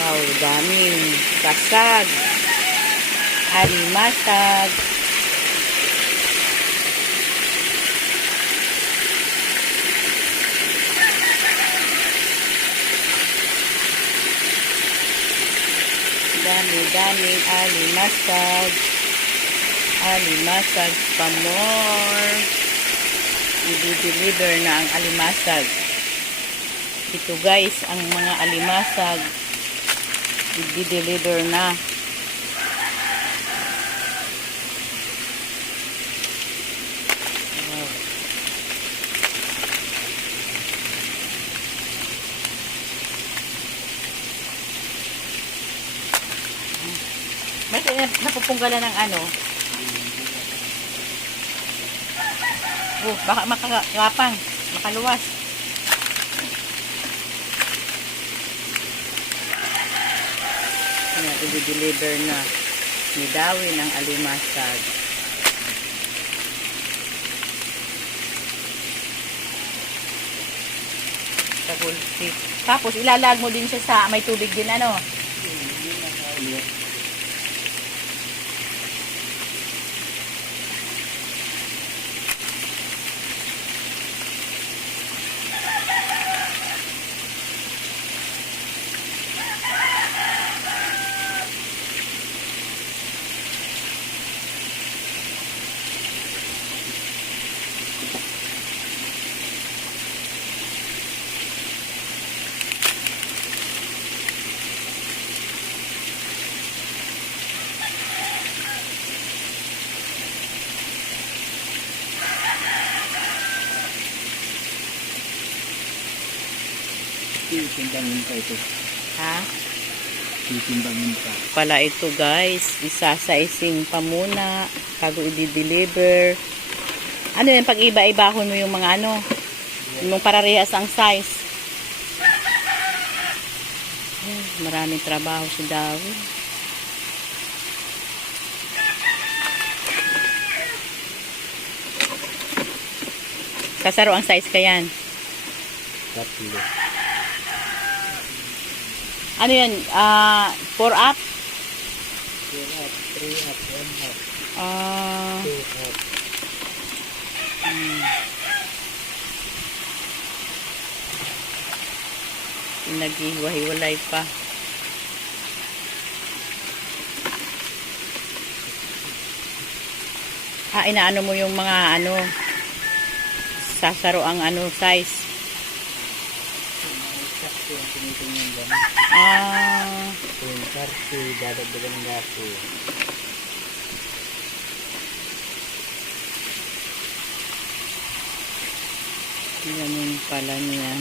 Wow, daming kasag. Alimasag. Dami-daming alimasag. Alimasag pa more. I-deliver na ang alimasag. Ito guys, ang mga alimasag. I-deliver na. Wow. Ba't ng ano? Oh, baka makakapang, makaluwas. Ayan, i-deliver na ni Dawi ng alimasag. Sa. Tapos ilalag mo din siya sa may tubig din ano. Titimbangin pa ito. Ha? Titimbangin pa. Pala ito guys, isa-sizing pa muna bago i-deliver. Ano yan, pag iba-ibahon mo yung mga ano, yung pararehas ang size. Ay, maraming trabaho si Dawi. Kasaro ang size ka yan. Tatlo. Ano yan? Ah, 4 up? Two up, three up, one up, Ah, two up. naghiwa-hiwalay pa. Ah, inaano mo yung mga ano, sasaro ang ano size. Sakto yung tinitingnan dyan. Ah, Yung karti, dadagdagan ng gato. ganun pala niyan.